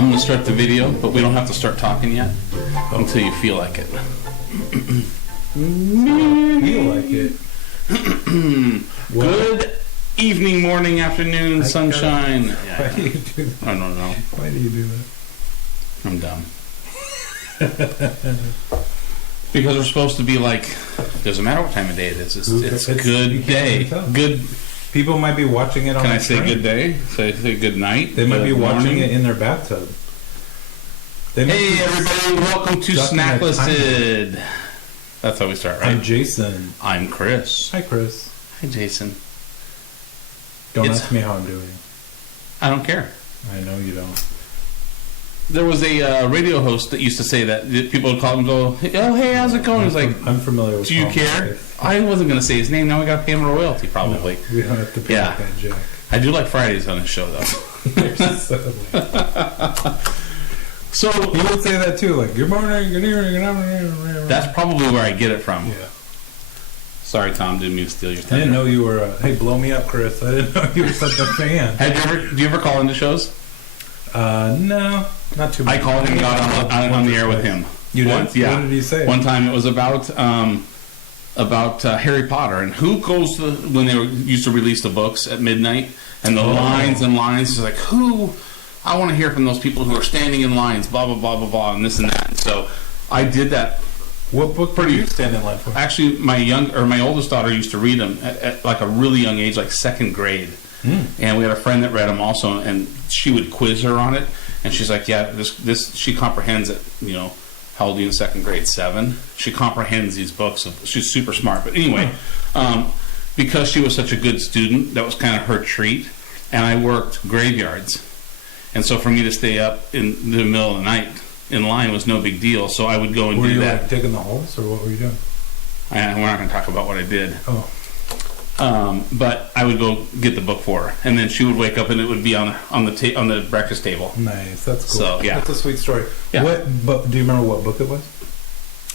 I'm going to start the video, but we don't have to start talking yet until you feel like it. Feel like it. Good evening, morning, afternoon, sunshine. Why do you do that? I don't know. Why do you do that? I'm dumb. Because we're supposed to be like, doesn't matter what time of day it is. It's good day. Good. People might be watching it on Can I the say train. good day? Say good night? They might be watching morning. it in their bathtub. Hey everybody, welcome to Snacklisted. That's how we start, right? I'm Jason. I'm Chris. Hi, Chris. Hi, Jason. Don't ask me how I'm doing. I don't care. I know you don't. There was a radio host that used to say that people would call him and go, "Oh, hey, how's it going?" He's like, I'm familiar with. "Do you care?" I wasn't going to say his name. Now we got to pay him a royalty, probably. No, we don't have to pay that, Jack. I do like Fridays on his show, though. So he would say that too, like, "Good morning, good evening, good afternoon." That's probably where I get it from. Yeah. Sorry, Tom, didn't mean to steal your thunder. I didn't know you were. Hey, blow me up, Chris. I didn't know you were such a fan. Do you ever call into shows? No, not too much. I called him and got on the air with him. You did? Once, yeah. What did he say? One time it was about Harry Potter and who goes to when they used to release the books at midnight and the lines and lines. It's like, who? I want to hear from those people who are standing in lines, blah blah blah blah blah, and this and that. And so I did that. What book did you stand in line for? Actually, my oldest daughter used to read them at like a really young age, like second grade. And we had a friend that read them also, and she would quiz her on it, and she's like, "Yeah, this she comprehends it. You know, how old are you in second grade? 7. She comprehends these books. She's super smart." But anyway, because she was such a good student, that was kind of her treat. And I worked graveyards, and so for me to stay up in the middle of the night in line was no big deal. So I would go and do that. Were you like digging the holes, or what were you doing? We're not going to talk about what I did. Oh. But I would go get the book for her, and then she would wake up, and it would be on the breakfast table. Nice, that's cool. So yeah, that's a sweet story. Yeah. But do you remember what book it was?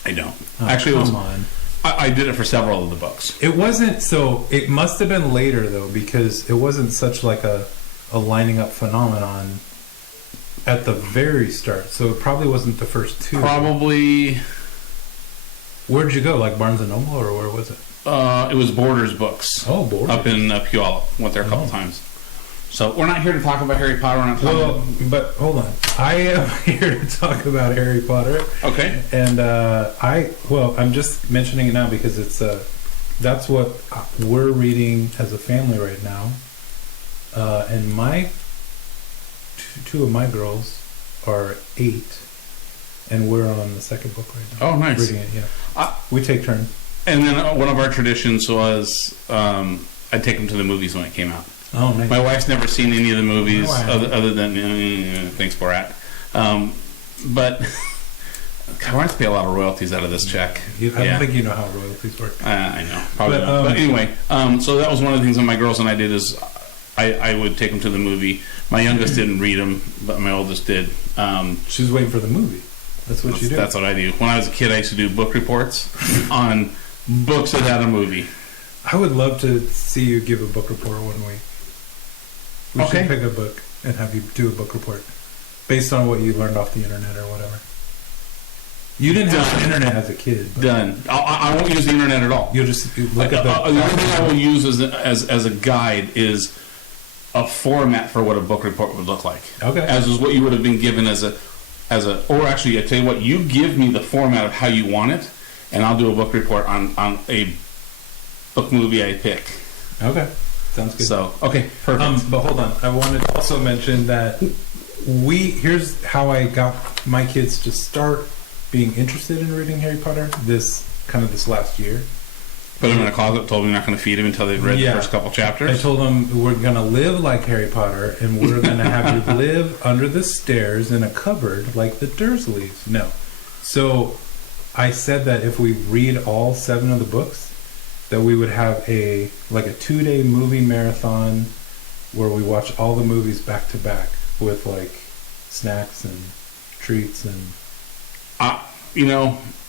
I don't. Oh, Actually, come on. I did it for several of the books. It wasn't so. It must have been later though, because it wasn't such like a lining up phenomenon at the very start. So it probably wasn't the first 2. Probably. Where'd you go? Like Barnes and Noble, or where was it? It was Borders Books. Oh, Borders. Up in Puyallup. Went there a couple times. So we're not here to talk about Harry Potter. We're not talking but hold on. I am here to talk about Harry Potter. Okay. And I'm just mentioning it now because it's that's what we're reading as a family right now. And my two of my girls are 8, and we're on the second book right now. Oh, nice. Reading it, yeah. We take turns. And then one of our traditions was I'd take them to the movies when it came out. Oh, nice. My wife's never seen any of the movies other than thanks, Borat. But God, I have to pay a lot of royalties out of this check. I don't think you know how royalties work. I know, probably not. But anyway, so that was one of the things that my girls and I did is I would take them to the movie. My youngest didn't read them, but my oldest did. She was waiting for the movie. That's what you do. That's what I do. When I was a kid, I used to do book reports on books that had a movie. I would love to see you give a book report one week. We should pick a book and have you do a book report based on what you learned off the internet or whatever. You didn't have the internet as a kid. Done. I won't use the internet at all. You'll just look at the only thing I will use as a guide is a format for what a book report would look like. Okay. As is what you would have been given or actually, I tell you what, you give me the format of how you want it, and I'll do a book report on a book movie I pick. Okay. Sounds good. So, okay, perfect. But hold on. I wanted to also mention that here's how I got my kids to start being interested in reading Harry Potter this last year. Put them in a closet, told them you're not going to feed them until they've read the first couple chapters. I told them we're going to live like Harry Potter, and we're going to have you live under the stairs in a cupboard like the Dursleys. No. So I said that if we read all 7 of the books, that we would have a 2-day movie marathon where we watch all the movies back to back with like snacks and treats and.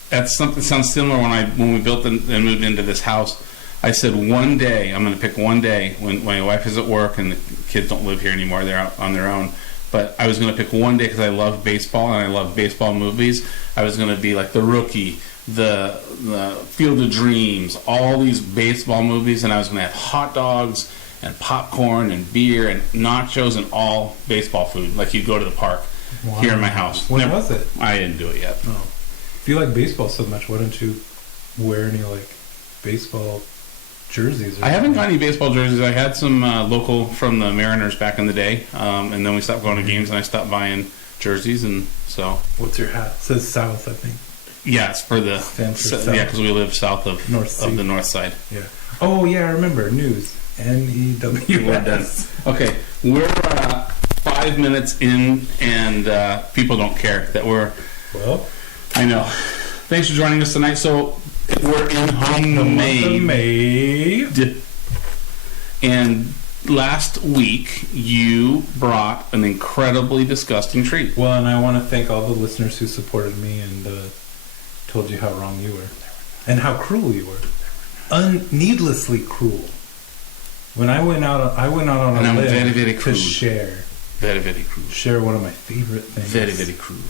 That's something sounds similar when we built and moved into this house. I said one day, I'm going to pick one day when my wife is at work and the kids don't live here anymore, they're out on their own, But I was going to pick one day because I love baseball and I love baseball movies. I was going to be like The Rookie, the Field of Dreams, all these baseball movies, and I was going to have hot dogs and popcorn and beer and nachos and all baseball food, like you'd go to the park here in my house. When was it? I didn't do it yet. Oh. If you like baseball so much, why don't you wear any like baseball jerseys? I haven't got any baseball jerseys. I had some local from the Mariners back in the day, and then we stopped going to games, and I stopped buying jerseys, and so. What's your hat? It says South, I think. Yeah, it's for the because we live south of the north side. Yeah. Oh yeah, I remember news. NEWS. Okay, we're 5 minutes in, and people don't care that we're. Well, I know. Thanks for joining us tonight. So we're in homemade. And last week you brought an incredibly disgusting treat. Well, and I want to thank all the listeners who supported me and told you how wrong you were and how cruel you were. Needlessly cruel. When I went out on a limb very, very to cruel. share. Very, very cruel. Share one of my favorite things. Very, very cruel.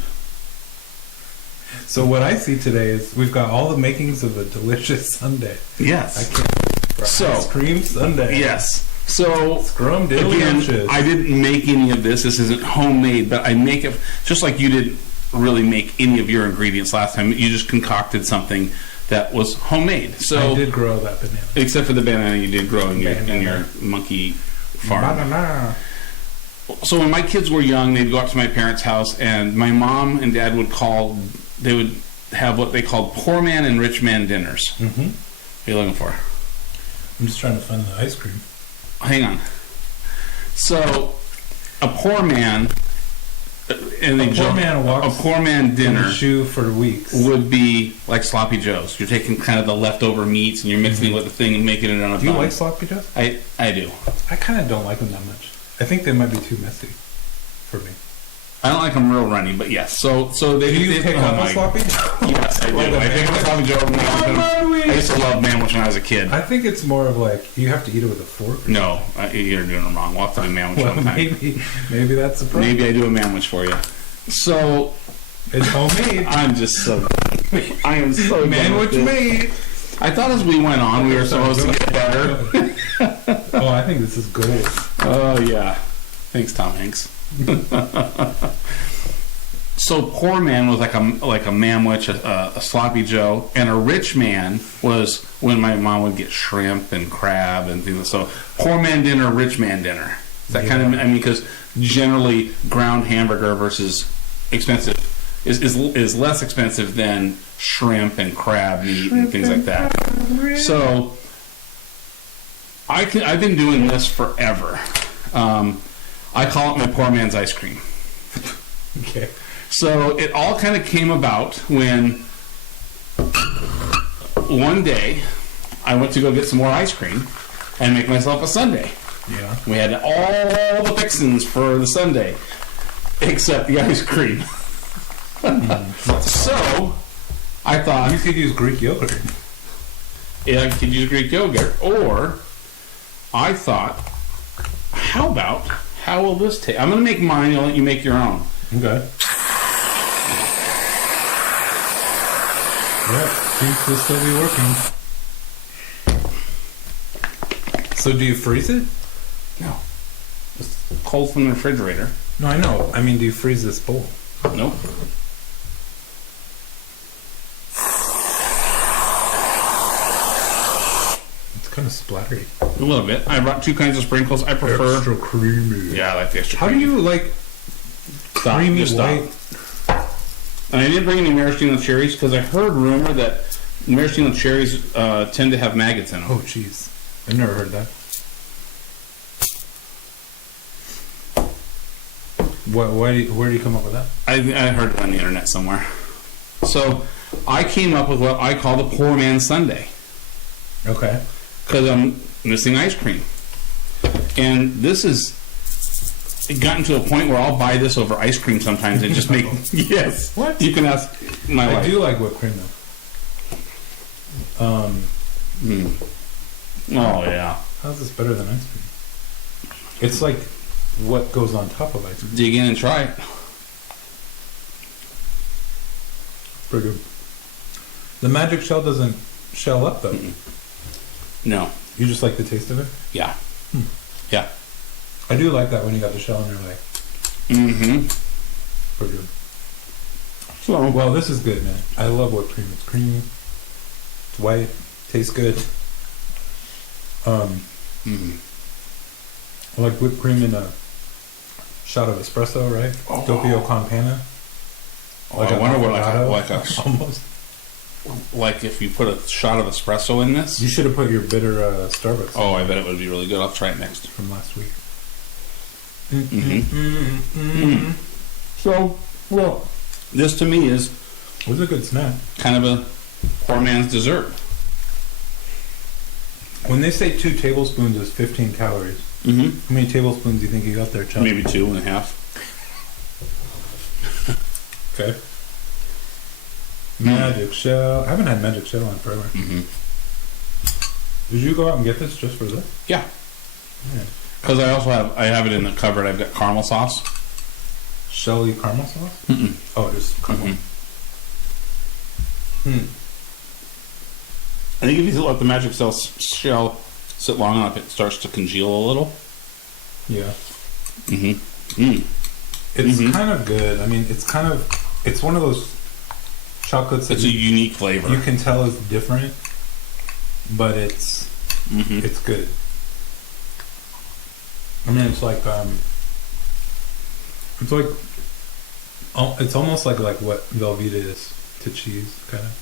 So what I see today is we've got all the makings of a delicious sundae. Yes. I can't wait for ice cream sundae. Yes. So again, I didn't make any of this. This isn't homemade, but I make it just like you didn't really make any of your ingredients last time. You just concocted something that was homemade. So I did grow that banana, except for the banana you did grow in your monkey farm. Banana. So when my kids were young, they'd go out to my parents' house, and my mom and dad would have what they called poor man and rich man dinners. Mm-hmm. What are you looking for? I'm just trying to find the ice cream. Hang on. So a poor man. A poor man dinner shoe for weeks would be like sloppy joes. You're taking kind of the leftover meats and you're mixing it with the thing and making it on a bun. Do you like sloppy joes? I do. I kind of don't like them that much. I think they might be too messy for me. I don't like them real runny, but yes. So they do you pick up a sloppy Joe? Yes, I do. I pick up a sloppy Joe. I used to love manwich when I was a kid. I think it's more of like you have to eat it with a fork. No, you're doing it wrong. We'll have to do manwich one time. Maybe that's the problem. Maybe I do a manwich for you. So it's homemade. I am so manwich made. I thought as we went on, we were supposed to get better. Oh, I think this is gold. Oh yeah, thanks, Tom Hanks. So poor man was like a manwich, a sloppy Joe, and a rich man was when my mom would get shrimp and crab and things. So poor man dinner, rich man dinner. Is that kind of? I mean, because generally ground hamburger versus expensive is less expensive than shrimp and crab meat and things like that. So I've been doing this forever. I call it my poor man's ice cream. Okay. So it all kind of came about when one day I went to go get some more ice cream and make myself a sundae. Yeah. We had all the fixings for the sundae except the ice cream. So I thought you could use Greek yogurt. Yeah, I could use Greek yogurt. Or I thought, how will this taste? I'm going to make mine. I'll let you make your own. Okay. Yep, seems to still be working. So do you freeze it? No. It's cold from the refrigerator. No, I know. I mean, do you freeze this bowl? Nope. It's kind of splattery. A little bit. I brought two kinds of sprinkles. I prefer extra creamy. Yeah, I like the extra How creamy. do you like creamy white? And I didn't bring any maraschino cherries because I heard rumor that maraschino cherries tend to have maggots in them. Oh, jeez. I've never heard that. Where do you come up with that? I heard it on the internet somewhere. So I came up with what I call the poor man's sundae. Okay. Because I'm missing ice cream. And this is... It gotten to a point where I'll buy this over ice cream sometimes and just make... Yes. What? You can ask my wife. I do like whipped cream, though. Oh, yeah. How's this better than ice cream? It's like what goes on top of ice cream. Dig in and try it. Pretty good. The magic shell doesn't shell up though. No. You just like the taste of it? Yeah. Yeah. I do like that when you got the shell and you're like, pretty good. So, Well, this is good, man. I love whipped cream. It's creamy. It's white. Tastes good. I like whipped cream in a shot of espresso, right? Doppio con pane. I wonder what almost. like if you put a shot of espresso in this. You should have put your bitter Starbucks. Oh, I bet it would be really good. I'll try it next. From last week. So, well, this to me is It was a good snack. kind of a poor man's dessert. When they say 2 tablespoons is 15 calories, how many tablespoons do you think you got there, Chuck? Maybe 2.5. Okay. Magic shell. I haven't had magic shell in forever. Did you go out and get this just for this? Yeah. Yeah. Because I have it in the cupboard. I've got caramel sauce. Shelly caramel sauce? Oh, just caramel. I think if you let the magic shell sit long enough, it starts to congeal a little. Yeah. It's kind of good. I mean, it's one of those chocolates that It's a unique flavor. you can tell is different, but it's good. I mean, it's almost like what Velveeta is to cheese, kind of,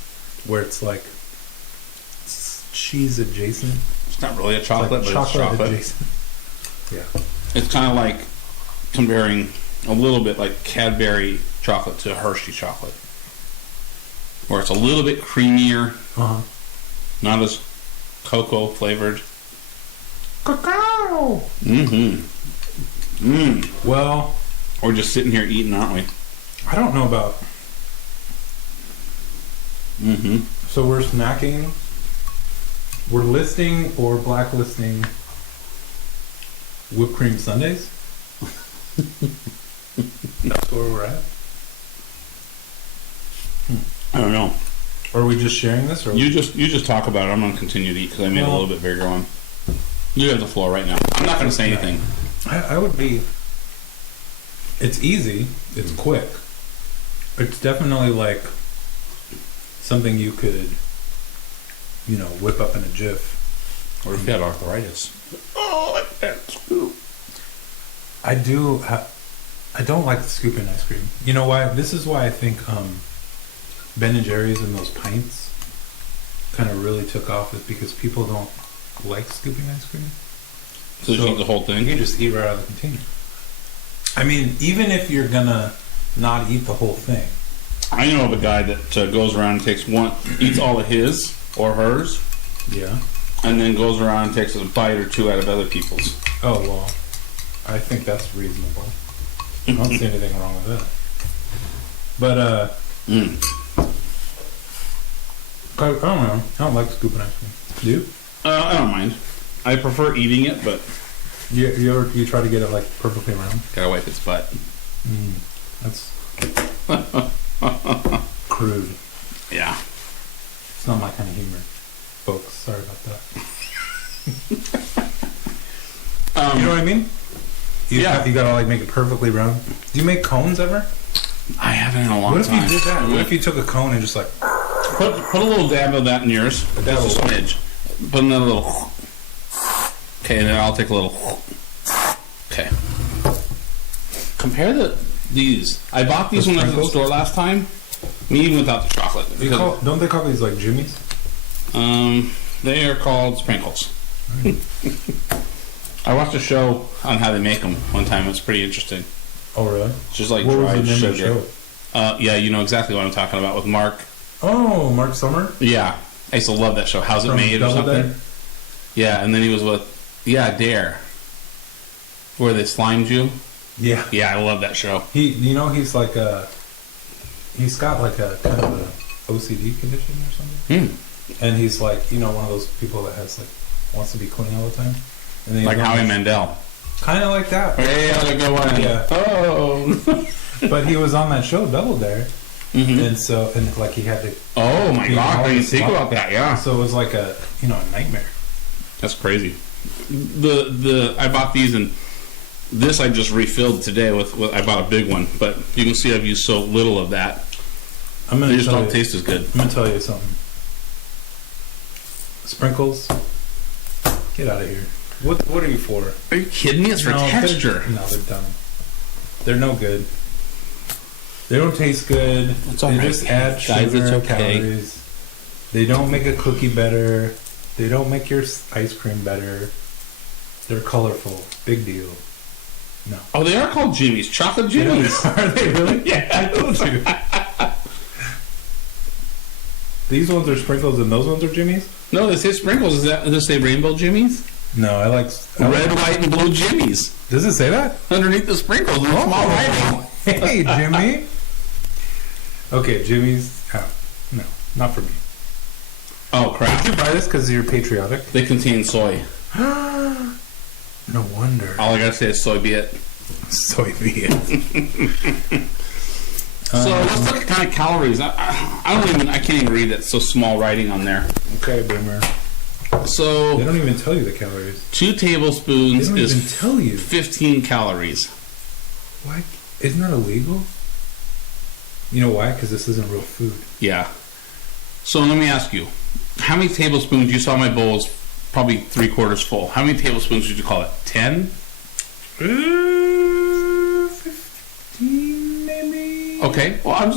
where it's like cheese adjacent. It's not really a chocolate, It's like but it's chocolate. adjacent. Yeah. It's kind of like comparing a little bit like Cadbury chocolate to Hershey chocolate, where it's a little bit creamier, not as cocoa flavored. Cacao. Well, We're just sitting here eating, aren't we? I don't know about. So we're snacking. We're listing or blacklisting whipped cream sundaes. That's where we're at. I don't know. Or are we just sharing this? Or You just talk about it. I'm gonna continue to eat because I made a little bit bigger one. You have the floor right now. I'm not gonna say anything. I would be. It's easy. It's quick. It's definitely like something you could, whip up in a jiff. Or if you had arthritis. Oh, that's cool. I don't like the scooping ice cream. You know why? This is why I think Ben and Jerry's and those pints kind of really took off, is because people don't like scooping ice cream. So you eat the whole thing? You can just eat right out of the container. I mean, even if you're gonna not eat the whole thing. I know of a guy that goes around and eats all of his or hers, Yeah. and then goes around and takes a bite or two out of other people's. Oh, well, I think that's reasonable. I don't see anything wrong with that. But, I don't know. I don't like scooping ice cream. Do you? I don't mind. I prefer eating it, but You try to get it like perfectly round? gotta wipe its butt. That's crude. Yeah. It's not my kind of humor, folks. Sorry about that. You know what I mean? You gotta like make it perfectly round. Do you make cones ever? I haven't in a long What if time. you did that? What if you took a cone and just like Put a little dab of that in yours. That's a smidge. Put another little. Okay, and then I'll take a little. Okay. Compare these. I bought these when I was at the store last time. Even without the chocolate. don't they call these like jimmies? They are called sprinkles. I watched a show on how they make them one time. It's pretty interesting. Oh really? It's just like What was dried the name of the sugar. show? Yeah, you know exactly what I'm talking about with Mark. Oh, Mark Summer? Yeah, I used to love that show. How's It From Made or Double something? Dare? Yeah, and then he was with Dare, where they slimed you. Yeah. Yeah, I love that show. He's like he's got like a kind of a OCD condition or something. And he's like, one of those people that has like wants to be clean all the time. And then Like Howie Mandel. Kind of like that. Hey, I go on. Yeah. Oh. But he was on that show, Double Dare. Mm-hmm. And like he had to. Oh my God! I didn't think about that. Yeah. So it was like a nightmare. That's crazy. I bought these, and this I just refilled today with I bought a big one, but you can see I've used so little of that. They just don't taste as good. I'm gonna tell you something. Sprinkles, get out of here. What are you for? Are you kidding me? It's for texture. They're dumb. They're no good. They don't taste good. It's all they right. just add sugar and calories. They don't make a cookie better. They don't make your ice cream better. They're colorful. Big deal. No. Oh, they are called Jimmy's. Chocolate Jimmy's. Are they really? Yeah, I told you. These ones are Sprinkles and those ones are Jimmy's? No, they say sprinkles. Does it say rainbow Jimmy's? No, I like red, white, and blue Jimmy's. Does it say that? Underneath the sprinkles, there's small writing. Hey, Jimmy. Okay, Jimmy's. No, not for me. Oh, crap. Did you buy this because you're patriotic? They contain soy. No wonder. All I gotta say is soy be it. Soy be it. So let's look at kind of calories. I can't even read that. So small writing on there. Okay, Boomer. So They don't even tell you the calories. 2 tablespoons They don't even is tell you. 15 calories. Why? Isn't that illegal? You know why? Because this isn't real food. Yeah. So let me ask you, how many tablespoons? You saw my bowl is probably 3/4 full. How many tablespoons would you call it? 10? 15 maybe. Okay. Well, I'm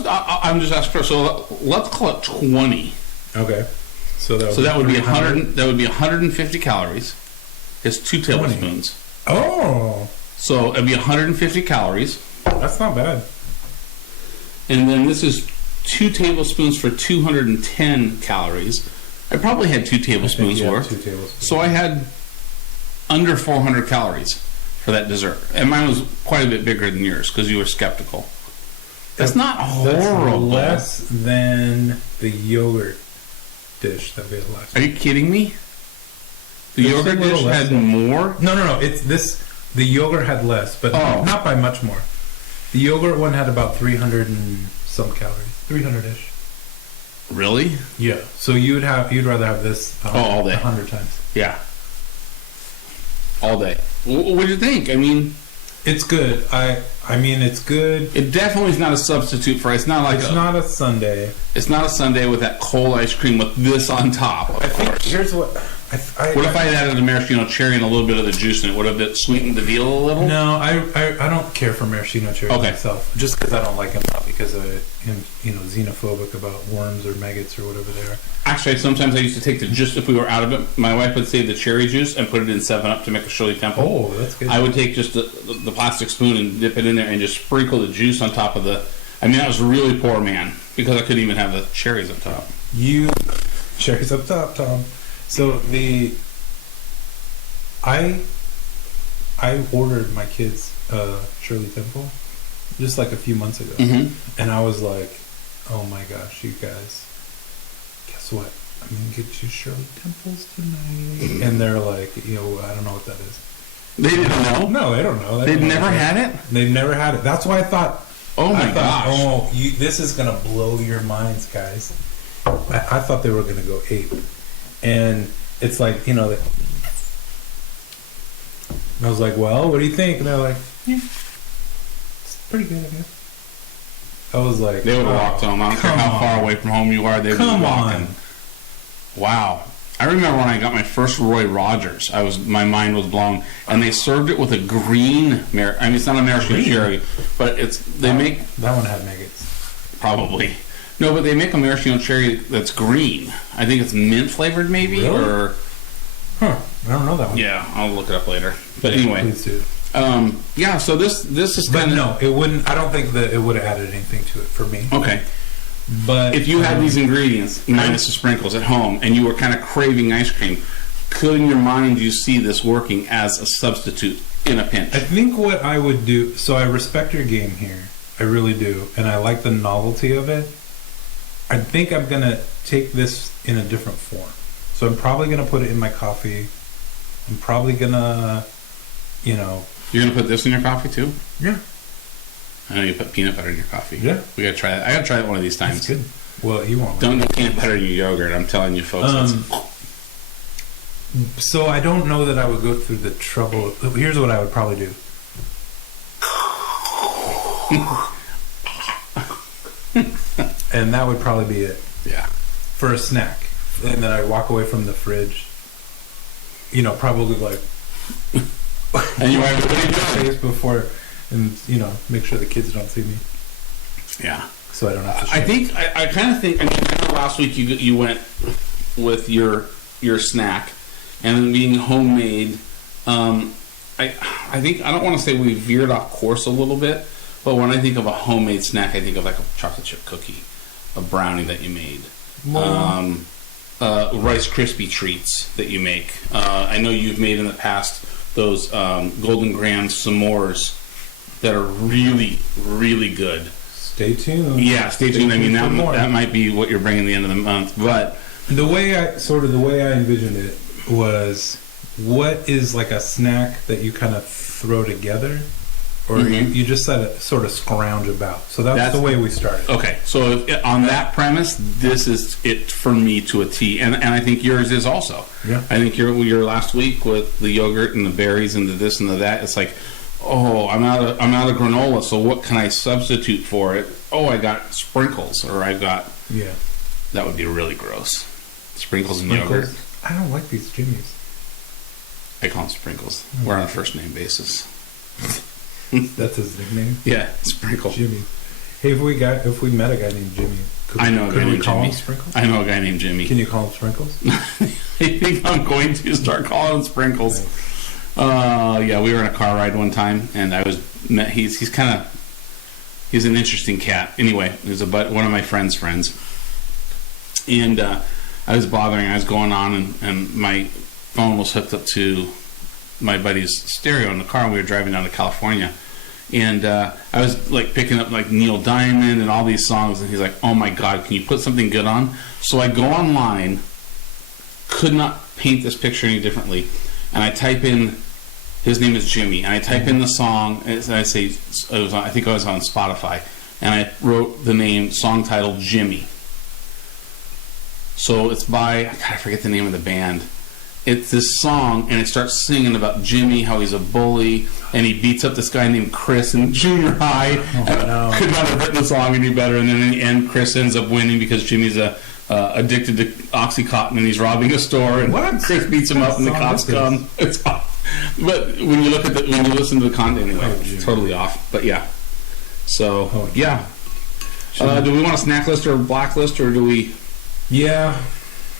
just asking for. So let's call it 20. Okay. So that would be 100. That would be 150 calories. It's 2 tablespoons. Oh. So it'd be 150 calories. That's not bad. And then this is 2 tablespoons for 210 calories. I probably had 2 tablespoons worth. 2 tablespoons. So I had under 400 calories for that dessert. And mine was quite a bit bigger than yours because you were skeptical. That's not horrible. That's less than the yogurt dish that we had last Are you kidding me? The It's yogurt a little dish less had than- more? No. It's this. The yogurt had less, but not by much more. The yogurt one had about 300 and some calories. 300-ish. Really? Yeah. So you'd rather have this all day. 100 times. Yeah. All day. What do you think? I mean, it's good. I mean, it's good. It definitely is not a substitute for. It's not like it's not a sundae. It's not a sundae with that cold ice cream with this on top. Of course. Here's what. What if I had added a maraschino cherry and a little bit of the juice in it? Would have it sweetened the deal a little? No, I don't care for maraschino cherry myself. Just because I don't like them, not because I'm xenophobic about worms or maggots or whatever they are. Actually, sometimes I used to take if we were out of it, my wife would save the cherry juice and put it in 7-Up to make a Shirley Temple. Oh, that's good. I would take just the plastic spoon and dip it in there and just sprinkle the juice on top of the. I mean, I was really poor man because I couldn't even have the cherries up top. Cherries up top, Tom. So I ordered my kids Shirley Temple just like a few months ago, and I was like, "Oh my gosh, you guys! Guess what? I'm gonna get you Shirley Temples tonight." And they're like, I don't know what that is. They didn't know. No, they don't know. They've never had it. They've never had it. That's why I thought. Oh my gosh! This is gonna blow your minds, guys. I thought they were gonna go ape. And it's like, I was like, well, what do you think? And they're like, yeah, it's pretty good, I guess. I was like, they would have walked home. I don't care how far away from home you are, they would have walked in. Wow. I remember when I got my first Roy Rogers, my mind was blown, and they served it with a green, it's not a maraschino cherry, but they make... That one had maggots. Probably. No, but they make a maraschino cherry that's green. I think it's mint flavored, maybe, really? or. I don't know that one. Yeah, I'll look it up later. But anyway, please do. Yeah. So this is kind of. No, it wouldn't. I don't think that it would have added anything to it for me. Okay. But if you had these ingredients minus the sprinkles at home, and you were kind of craving ice cream, could in your mind you see this working as a substitute in a pinch? I think what I would do. So I respect your game here. I really do, and I like the novelty of it. I think I'm going to take this in a different form. So I'm probably going to put it in my coffee. I'm probably going to you know. You're gonna put this in your coffee too? Yeah. I know you put peanut butter in your coffee. Yeah. We gotta try that. I gotta try it one of these times. That's good. Well, you won't. Don't do peanut butter in your yogurt. I'm telling you, folks. So I don't know that I would go through the trouble. Here's what I would probably do. And that would probably be it. Yeah. For a snack. And then I'd walk away from the fridge. You know, probably like... And you have to face before, and you know, make sure the kids don't see me. Yeah. So I don't have to. I think I kind of think. I mean, I know last week you went with your snack, and then being homemade. I think I don't want to say we veered off course a little bit, but when I think of a homemade snack, I think of like a chocolate chip cookie, a brownie that you made. Rice Krispie treats that you make. I know you've made in the past those Golden Graham s'mores that are really, really good. Stay tuned. Yeah, stay tuned. I mean, that might be what you're bringing at the end of the month. But the way I envisioned it was, what is like a snack that you kind of throw together, or you just sort of scrounge about. So that's the way we started. Okay, so on that premise, this is it for me to a T, and I think yours is also. Yeah. I think your last week with the yogurt and the berries and the this and the that. It's like, oh, I'm out of granola. So what can I substitute for it? Oh, I got sprinkles, or I've got. Yeah. That would be really gross. Sprinkles and yogurt. I don't like these Jimmies. I call them sprinkles. We're on a first name basis. That's his nickname. Yeah, Sprinkle. Jimmy. Hey, if we met a guy named Jimmy, could we call him Sprinkles? I know a guy named Jimmy. Can you call him Sprinkles? I think I'm going to start calling him Sprinkles. Nice. Yeah, we were in a car ride one time, and he's an interesting cat. Anyway, he's one of my friends' friends, and I was bothering. I was going on, and my phone was hooked up to my buddy's stereo in the car, and we were driving down to California, and I was like picking up like Neil Diamond and all these songs, and he's like, oh my god, can you put something good on? So I go online, could not paint this picture any differently, and I type in, his name is Jimmy, and I type in the song, and I say, I think I was on Spotify, and I wrote the song title Jimmy. So it's by, I forget the name of the band. It's this song, and it starts singing about Jimmy, how he's a bully, and he beats up this guy named Chris in junior high. No. Could not have written the song any better. And then in the end, Chris ends up winning because Jimmy's addicted to OxyContin, and he's robbing a store. And what? Chris beats him up, and the cops come. It's off. But when you listen to the content, anyway, it's totally off. But yeah. So yeah. Do we want a snack list or a blacklist, or do we? Yeah.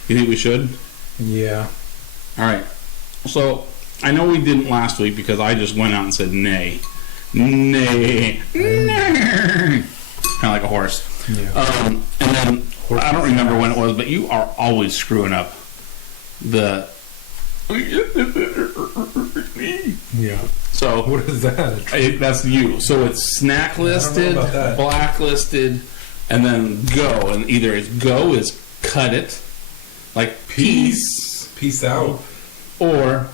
You think we should? Yeah. All right. So I know we didn't last week because I just went out and said nay, nay, nay, kind of like a horse. Yeah. And then I don't remember when it was, but you are always screwing up the. Yeah. So what is that? That's you. So it's snack listed, blacklisted, and then go. And either it's go is cut it, like peace. Peace out. Or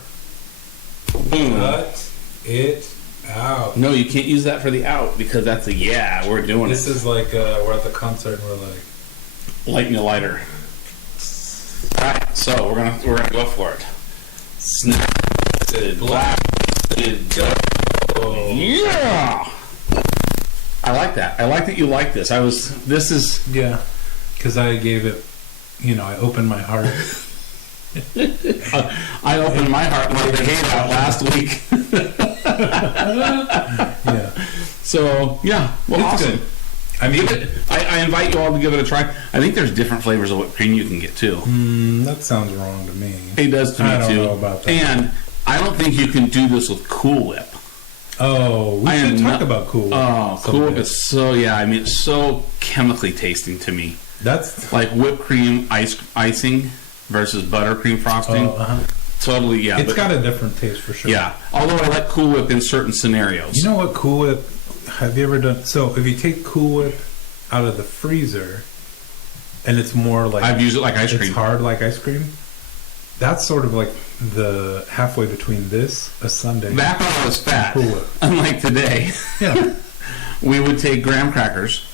boom. Cut it out. No, you can't use that for the out because that's a yeah, we're doing this is like we're at the concert and we're like lighting a lighter. Alright, so we're gonna go for it. Snacklisted, blacklisted, go. Yeah! I like that. I like that you like this. yeah. Because I gave it, I opened my heart. I opened my heart and let the hate out last week. Yeah. So yeah, well, it's awesome. Good. I mean, I invite you all to give it a try. I think there's different flavors of whipped cream you can get too. That sounds wrong to me. It does to me too. I don't know about that. And I don't think you can do this with Cool Whip. Oh, we should talk about Cool Whip. Oh, Cool Whip is so it's so chemically tasting to me. That's like whipped cream icing versus buttercream frosting. Totally, yeah. It's got a different taste for sure. Yeah. Although I like Cool Whip in certain scenarios. You know what Cool Whip, have you ever done? So if you take Cool Whip out of the freezer and it's more like... I've used it like ice cream. It's hard like ice cream. That's sort of like the halfway between this, a Sundae. Back when I was fat, Cool Whip. unlike today, Yeah. we would take graham crackers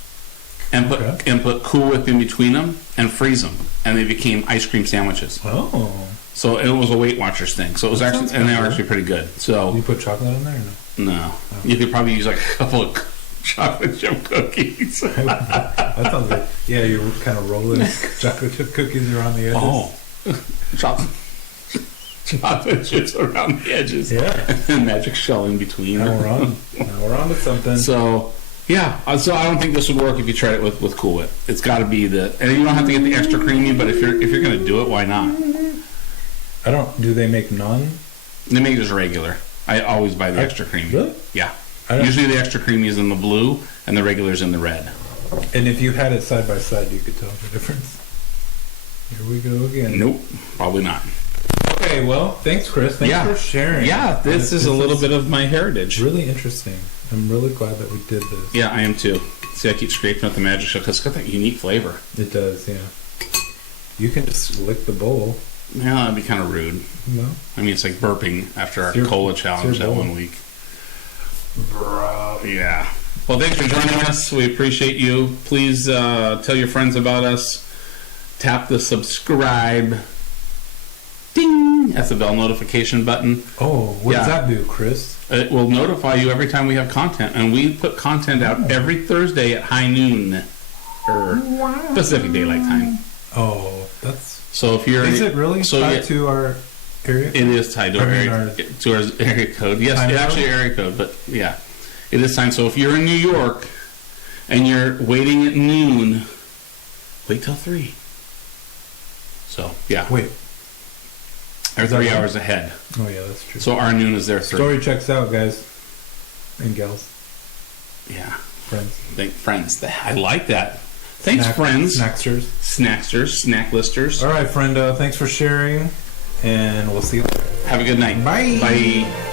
and put Cool Whip in between them and freeze them, and they became ice cream sandwiches. Oh. So it was a Weight Watchers thing. So it was actually, and they were actually pretty good. So You put chocolate in there or no? no, you could probably use like a couple of chocolate chip cookies. That sounds like, yeah, you're kind of rolling chocolate chip cookies around the edges. Oh, chocolate chips around the edges. Yeah. And magic shell in between. Now we're on to something. So, yeah. So I don't think this would work if you tried it with Cool Whip. It's got to be and you don't have to get the extra creamy, but if you're going to do it, why not? Do they make none? They make it as regular. I always buy the extra creamy. Really? Yeah. Usually the extra creamy is in the blue and the regular is in the red. And if you had it side by side, you could tell the difference. Here we go again. Nope, probably not. Okay, well, thanks, Chris. Thanks for sharing. Yeah, this is a little bit of my heritage. Really interesting. I'm really glad that we did this. Yeah, I am too. See, I keep scraping up the magic shell because it's got that unique flavor. It does, yeah. You can just lick the bowl. Yeah, that'd be kind of rude. No. I mean, it's like burping after our It's your- cola it's challenge your that bowl. 1 week. Bro, yeah. Well, thanks for joining us. We appreciate you. Please tell your friends about us. Tap the subscribe. Ding! That's the bell notification button. Oh, what does Yeah. that do, Chris? It will notify you every time we have content. And we put content out every Thursday at high noon. Or Pacific Daylight Time. Oh, that's... So if you're... Is it really tied yeah, to our area? It is tied to our area code. Yes, Time actually zone? area code, but yeah, it is timed. So if you're in New York and you're waiting at noon, wait till 3. So yeah, Wait. they're 3 hours ahead. Oh, yeah, that's true. So our noon is their 3. Story checks out, guys. And gals. Yeah, Friends. friends. I like that. Thanks, friends. Snacksters. Snacksters, snacklisters. All right, friend. Thanks for sharing. And we'll see you later. Have a good night. Bye. Bye.